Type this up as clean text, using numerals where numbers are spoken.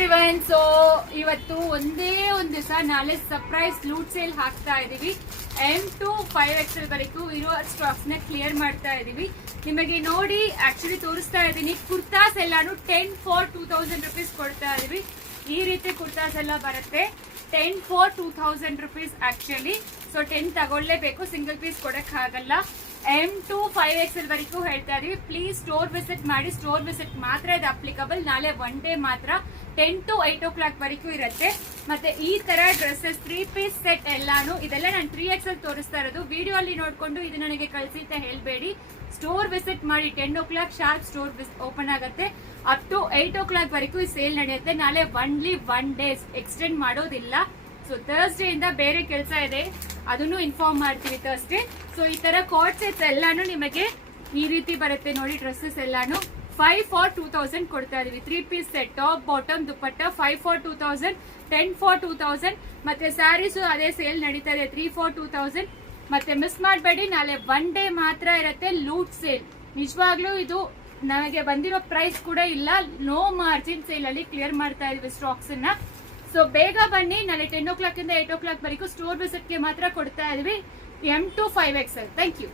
Everyone. So ಇವತ್ತು ಒಂದೇ ಒಂದು ದಿವಸ ನಾಳೆ ಸರ್ಪ್ರೈಸ್ ಲೂಟ್ ಸೇಲ್ ಹಾಕ್ತಾ ಇದೀವಿ. M2 5XL ವರೆಗೂ ಇರೋ ಸ್ಟಾಕ್ಸ್ ನ ಕ್ಲಿಯರ್ ಮಾಡ್ತಾ ಇದೀವಿ. ನಿಮಗೆ ನೋಡಿ ಆಕ್ಚುಲಿ ತೋರಿಸ್ತಾ ಇದೀನಿ. ಕುರ್ತಾಸ್ ಎಲ್ಲಾನು 10 for 2000 rupees ಕೊಡ್ತಾ ಇದೀವಿ. ಈ ರೀತಿ ಕುರ್ತಾಸ್ ಎಲ್ಲ ಬರುತ್ತೆ 10 for 2000 rupees ಆಕ್ಚುಲಿ. ಸೊ 10 ತಗೊಳ್ಳೇಬೇಕು, ಸಿಂಗಲ್ ಪೀಸ್ ಕೊಡಕ್ ಆಗಲ್ಲ. M2 5XL ವರೆಗೂ ಹೇಳ್ತಾ ಇದೀವಿ. ಪ್ಲೀಸ್ ಸ್ಟೋರ್ ವಿಸಿಟ್ ಮಾಡಿ. ಸ್ಟೋರ್ ವಿಸಿಟ್ ಮಾತ್ರ ಇದು ಅಪ್ಲಿಕಬಲ್. ನಾಳೆ ಒನ್ ಡೇ ಮಾತ್ರ 10 to 8 o'clock ವರೆಗೂ ಇರುತ್ತೆ. ಮತ್ತೆ ಈ ತರ ಡ್ರೆಸ್ಸಸ್ 3 ಪೀಸ್ ಸೆಟ್ ಎಲ್ಲಾನು ಇದೆಲ್ಲ ನಾನು 3XL ತೋರಿಸ್ತಾ ಇರೋದು. ವಿಡಿಯೋ ಅಲ್ಲಿ ನೋಡ್ಕೊಂಡು ಇದು ನನಗೆ ಕಳಿಸಿ ಅಂತ ಹೇಳ್ಬೇಡಿ. ಸ್ಟೋರ್ ವಿಸಿಟ್ ಮಾಡಿ. 10 o'clock ಶಾರ್ಪ್ ಸ್ಟೋರ್ ಓಪನ್ ಆಗುತ್ತೆ. ಅಪ್ ಟು 8 o'clock ವರೆಗೂ ಈ ಸೇಲ್ ನಡೆಯುತ್ತೆ. ನಾಳೆ ಒನ್ಲಿ 1 ಡೇಸ್ ಎಕ್ಸ್ಟೆಂಡ್ ಮಾಡೋದಿಲ್ಲ. ಸೊ ಥರ್ಸ್ಡೇ ಇಂದ ಬೇರೆ ಕೆಲಸ ಇದೆ, ಅದನ್ನು ಇನ್ಫಾರ್ಮ್ ಮಾಡ್ತೀವಿ ಥರ್ಸ್ಡೇ. ಸೊ ಈ ತರ ಕಾರ್ಡ್ ಸೆಟ್ಸ್ ಎಲ್ಲಾನು ನಿಮಗೆ ಈ ರೀತಿ ಬರುತ್ತೆ ನೋಡಿ. ಡ್ರೆಸ್ಸಸ್ ಎಲ್ಲಾನು 5 for 2000 ಕೊಡ್ತಾ ಇದೀವಿ. 3 piece set, top bottom dupatta 5 for 2000, 10 for 2000. ಮತ್ತೆ ಸ್ಯಾರೀಸ್ ಅದೇ ಸೇಲ್ ನಡೀತಾ ಇದೆ 3 for 2000. ಮತ್ತೆ ಮಿಸ್ ಮಾಡಬೇಡಿ, ನಾಳೆ ಒನ್ ಡೇ ಮಾತ್ರ ಇರುತ್ತೆ ಲೂಟ್ ಸೇಲ್. ನಿಜವಾಗ್ಲೂ ಇದು ನಮಗೆ ಬಂದಿರೋ ಪ್ರೈಸ್ ಕೂಡ ಇಲ್ಲ, ನೋ ಮಾರ್ಜಿನ್ ಸೇಲ್ ಅಲ್ಲಿ ಕ್ಲಿಯರ್ ಮಾಡ್ತಾ ಇದೀವಿ ಸ್ಟಾಕ್ಸ್ ಅನ್ನ. ಸೊ ಬೇಗ ಬನ್ನಿ. ನಾಳೆ 10 o'clock ಇಂದ 8 o'clock ವರೆಗೂ ಸ್ಟೋರ್ ವಿಸಿಟ್ ಗೆ ಮಾತ್ರ ಕೊಡ್ತಾ ಇದೀವಿ. M2 5XL. Thank you.